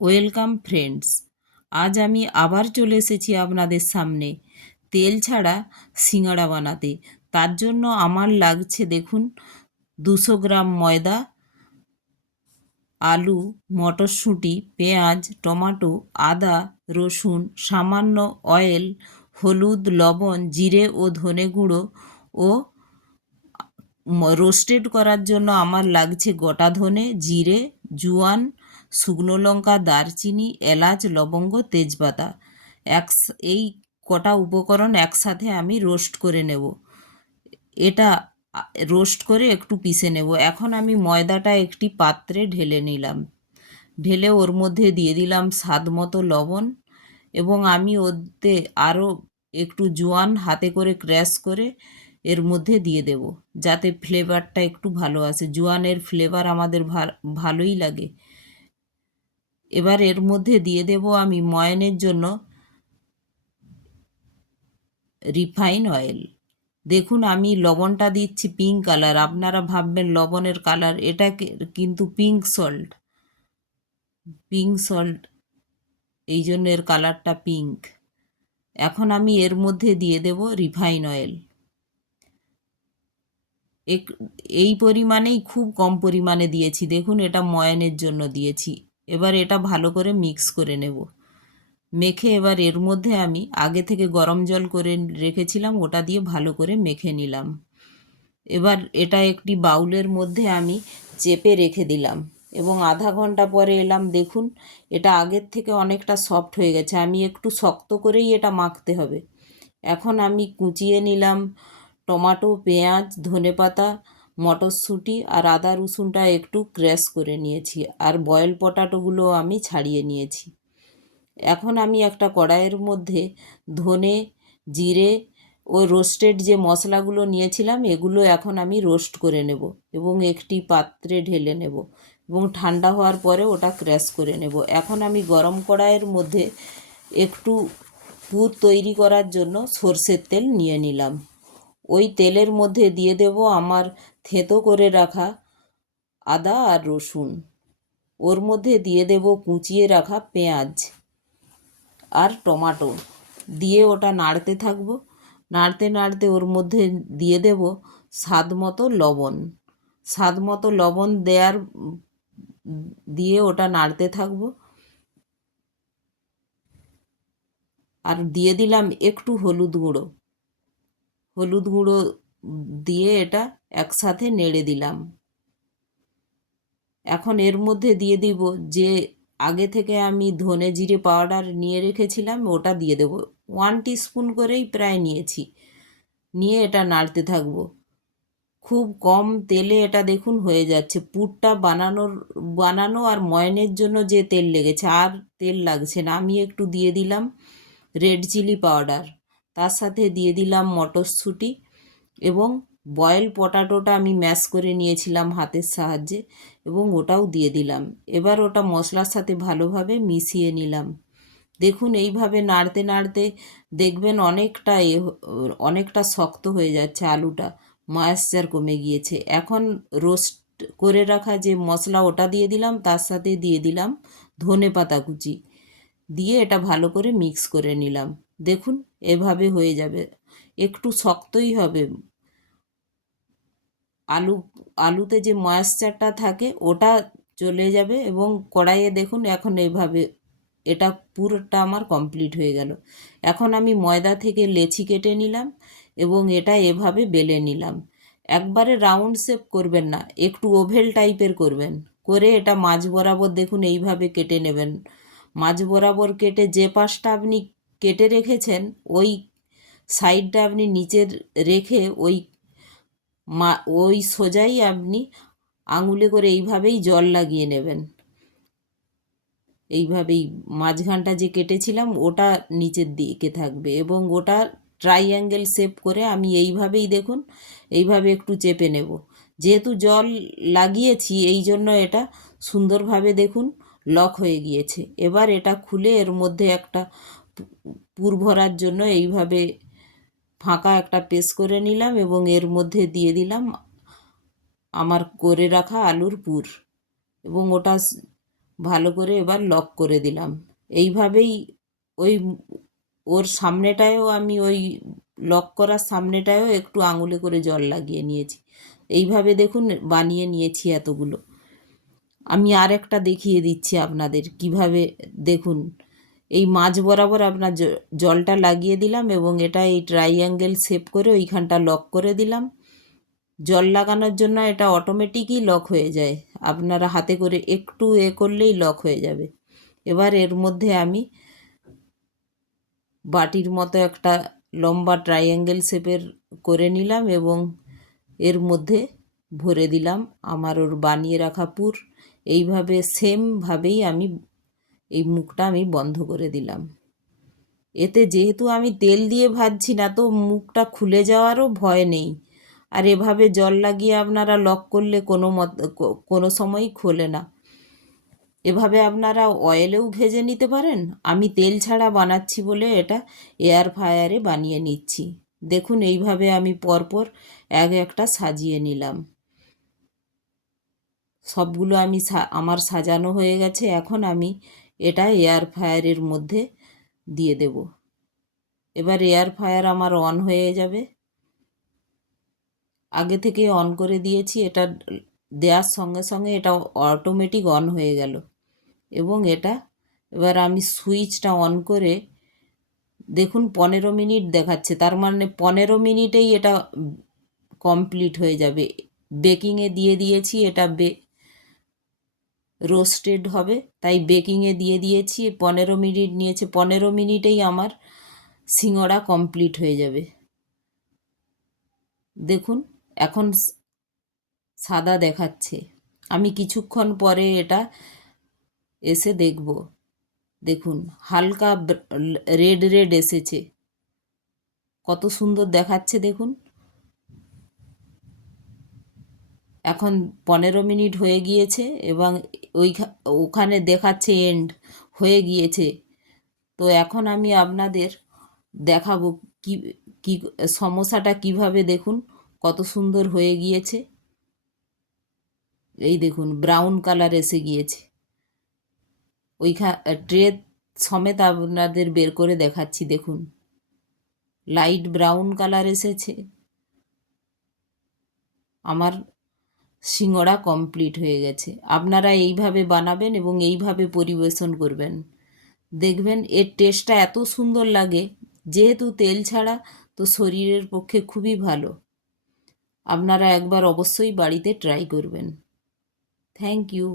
Welcome friends, আজ আমি আবার চলে এসেছি আপনাদের সামনে তেল ছাড়া সিঙাড়া বানাতে। তার জন্য আমার লাগছে দেখুন 200 গ্রাম ময়দা, আলু, মটরশুঁটি, পেঁয়াজ, টমেটো, আদা, রসুন, সামান্য অয়েল, হলুদ, লবণ, জিরে ও ধনে গুঁড়ো ও রোস্টেড করার জন্য আমার লাগছে গোটা ধনে, জিরে, জোয়ান, শুকনো লঙ্কা, দারচিনি, এলাচ, লবঙ্গ, তেজপাতা। এই কটা উপকরণ একসাথে আমি রোস্ট করে নেব। এটা রোস্ট করে একটু পিষে নেব। এখন আমি ময়দাটা একটি পাত্রে ঢেলে নিলাম। ঢেলে ওর মধ্যে দিয়ে দিলাম স্বাদ মতো লবণ, এবং আমি ওতে আরও একটু জোয়ান হাতে করে ক্র্যাশ করে এর মধ্যে দিয়ে দেব, যাতে ফ্লেভারটা একটু ভালো আসে। জোয়ানের ফ্লেভার আমাদের ভালোই লাগে। এবার এর মধ্যে দিয়ে দেব আমি ময়ানের জন্য রিফাইন অয়েল। দেখুন আমি লবণটা দিচ্ছি পিঙ্ক কালার। আপনারা ভাববেন লবণের কালার, এটা কিন্তু পিঙ্ক সল্ট। পিঙ্ক সল্ট, এই জন্য এর কালারটা পিঙ্ক। এখন আমি এর মধ্যে দিয়ে দেব রিফাইন অয়েল। এই পরিমাণেই, খুব কম পরিমাণে দিয়েছি, দেখুন এটা ময়ানের জন্য দিয়েছি। এবার এটা ভালো করে মিক্স করে নেব। মেখে এবার এর মধ্যে আমি আগে থেকে গরম জল করে রেখেছিলাম, ওটা দিয়ে ভালো করে মেখে নিলাম। এবার এটা একটি বাউলের মধ্যে আমি চেপে রেখে দিলাম, এবং আধা ঘন্টা পরে এলাম, দেখুন এটা আগের থেকে অনেকটা সফট হয়ে গেছে। আমি একটু শক্ত করেই এটা মাখতে হবে। এখন আমি কুচিয়ে নিলাম টমেটো, পেঁয়াজ, ধনেপাতা, মটরশুঁটি আর আদা রসুনটা একটু ক্র্যাশ করে নিয়েছি, আর বয়েল পটাটোগুলো আমি ছাড়িয়ে নিয়েছি। এখন আমি একটা কড়াইয়ের মধ্যে ধনে, জিরে ও রোস্টেড যে মশলাগুলো নিয়েছিলাম, এগুলো এখন আমি রোস্ট করে নেব এবং একটি পাত্রে ঢেলে নেব, এবং ঠান্ডা হওয়ার পরে ওটা ক্র্যাশ করে নেব। এখন আমি গরম কড়াইয়ের মধ্যে একটু পুর তৈরি করার জন্য সর্ষের তেল নিয়ে নিলাম। ওই তেলের মধ্যে দিয়ে দেব আমার থেঁতো করে রাখা আদা আর রসুন। ওর মধ্যে দিয়ে দেব কুচিয়ে রাখা পেঁয়াজ আর টমেটো। দিয়ে ওটা নাড়তে থাকবো। নাড়তে নাড়তে ওর মধ্যে দিয়ে দেব স্বাদ মতো লবণ। স্বাদ মতো লবণ দিয়ে ওটা নাড়তে থাকবো। আর দিয়ে দিলাম একটু হলুদ গুঁড়ো। হলুদ গুঁড়ো দিয়ে এটা একসাথে নেড়ে দিলাম। এখন এর মধ্যে দিয়ে দিব যে আগে থেকে আমি ধনে জিরে পাউডার নিয়ে রেখেছিলাম, ওটা দিয়ে দেব। 1 টিস্পুন করেই প্রায় নিয়েছি। নিয়ে এটা নাড়তে থাকবো। খুব কম তেলে এটা দেখুন হয়ে যাচ্ছে। পুরটা বানানো আর ময়ানের জন্য যে তেল লেগেছে, আর তেল লাগছে না। আমি একটু দিয়ে দিলাম রেড চিলি পাউডার, তার সাথে দিয়ে দিলাম মটরশুঁটি, এবং বয়েল পটাটোটা আমি ম্যাশ করে নিয়েছিলাম হাতের সাহায্যে, এবং ওটাও দিয়ে দিলাম। এবার ওটা মশলার সাথে ভালোভাবে মিশিয়ে নিলাম। দেখুন এইভাবে নাড়তে নাড়তে দেখবেন অনেকটা শক্ত হয়ে যাচ্ছে আলুটা, ময়েশ্চার কমে গিয়েছে। এখন রোস্ট করে রাখা যে মশলা, ওটা দিয়ে দিলাম, তার সাথে দিয়ে দিলাম ধনেপাতা কুচি, দিয়ে এটা ভালো করে মিক্স করে নিলাম। দেখুন এভাবে হয়ে যাবে। একটু শক্তই হবে। আলু আলুতে যে ময়েশ্চারটা থাকে ওটা চলে যাবে, এবং কড়াইয়ে দেখুন এখন এইভাবে এটা পুরোটা আমার কমপ্লিট হয়ে গেল। এখন আমি ময়দা থেকে লেচি কেটে নিলাম, এবং এটা এভাবে বেলে নিলাম। একবারে রাউন্ড শেপ করবেন না, একটু ওভেল টাইপের করবেন। করে এটা মাঝ বরাবর দেখুন এইভাবে কেটে নেবেন। মাঝ বরাবর কেটে যে পাশটা আপনি কেটে রেখেছেন, ওই সাইডটা আপনি নিচের রেখে ওই সোজাই আপনি আঙুলে করে এইভাবেই জল লাগিয়ে নেবেন। এইভাবেই মাঝখানটা যে কেটেছিলাম ওটা নিচের দিকে থাকবে, এবং ওটা ট্রাইঅ্যাঙ্গেল শেপ করে আমি এইভাবেই দেখুন এইভাবে একটু চেপে নেব। যেহেতু জল লাগিয়েছি এই জন্য এটা সুন্দরভাবে দেখুন লক হয়ে গিয়েছে। এবার এটা খুলে এর মধ্যে একটা পুর ভরার জন্য এইভাবে ফাঁকা একটা পেস্ট করে নিলাম, এবং এর মধ্যে দিয়ে দিলাম আমার করে রাখা আলুর পুর, এবং ওটা ভালো করে এবার লক করে দিলাম। এইভাবেই ওই ওর সামনেটায়ও আমি ওই লক করার সামনেটায়ও একটু আঙুলে করে জল লাগিয়ে নিয়েছি। এইভাবে দেখুন বানিয়ে নিয়েছি এতগুলো। আমি আর একটা দেখিয়ে দিচ্ছি আপনাদের কিভাবে। দেখুন এই মাঝ বরাবর আপনার জলটা লাগিয়ে দিলাম এবং এটা এই ট্রাইঅ্যাঙ্গেল শেপ করে ওইখানটা লক করে দিলাম। জল লাগানোর জন্য এটা অটোমেটিকই লক হয়ে যায়, আপনারা হাতে করে একটু করলেই লক হয়ে যাবে। এবার এর মধ্যে আমি বাটির মতো একটা লম্বা ট্রাইঅ্যাঙ্গেল শেপের করে নিলাম এবং এর মধ্যে ভরে দিলাম আমার ওর বানিয়ে রাখা পুর। এইভাবে সেমভাবেই আমি এই মুখটা আমি বন্ধ করে দিলাম। এতে যেহেতু আমি তেল দিয়ে ভাজছি না, তো মুখটা খুলে যাওয়ারও ভয় নেই। আর এভাবে জল লাগিয়ে আপনারা লক করলে কোনো সময়ই খোলে না। এভাবে আপনারা অয়েলেও ভেজে নিতে পারেন। আমি তেল ছাড়া বানাচ্ছি বলে এটা এয়ার ফ্রায়ারে বানিয়ে নিচ্ছি। দেখুন এইভাবে আমি পরপর এক একটা সাজিয়ে নিলাম। সবগুলো আমার সাজানো হয়ে গেছে। এখন আমি এটা এয়ার ফ্রায়ারের মধ্যে দিয়ে দেব। এবার এয়ার ফ্রায়ার আমার অন হয়ে যাবে। আগে থেকে অন করে দিয়েছি, এটা দেওয়ার সঙ্গে সঙ্গে এটা অটোমেটিক অন হয়ে গেল। এবং এটা এবার আমি সুইচটা অন করে দেখুন 15 মিনিট দেখাচ্ছে, তার মানে 15 মিনিটেই এটা কমপ্লিট হয়ে যাবে। বেকিংয়ে দিয়ে দিয়েছি, এটা রোস্টেড হবে, তাই বেকিংয়ে দিয়ে দিয়েছি। 15 মিনিট নিয়েছে, 15 মিনিটেই আমার সিঙড়া কমপ্লিট হয়ে যাবে। দেখুন এখন সাদা দেখাচ্ছে। আমি কিছুক্ষণ পরে এটা এসে দেখব। দেখুন হালকা রেড রেড এসেছে, কত সুন্দর দেখাচ্ছে দেখুন। এখন 15 মিনিট হয়ে গিয়েছে এবং ওখানে দেখাচ্ছে এন্ড হয়ে গিয়েছে। তো এখন আমি আপনাদের দেখাবো কি কি সমোসাটা কিভাবে, দেখুন কত সুন্দর হয়ে গিয়েছে। এই দেখুন ব্রাউন কালার এসে গিয়েছে। ট্রে সমেত আপনাদের বের করে দেখাচ্ছি। দেখুন লাইট ব্রাউন কালার এসেছে। আমার সিঙড়া কমপ্লিট হয়ে গেছে। আপনারা এইভাবে বানাবেন এবং এইভাবে পরিবেশন করবেন, দেখবেন এর টেস্টটা এত সুন্দর লাগে। যেহেতু তেল ছাড়া, তো শরীরের পক্ষে খুবই ভালো। আপনারা একবার অবশ্যই বাড়িতে ট্রাই করবেন। Thank you.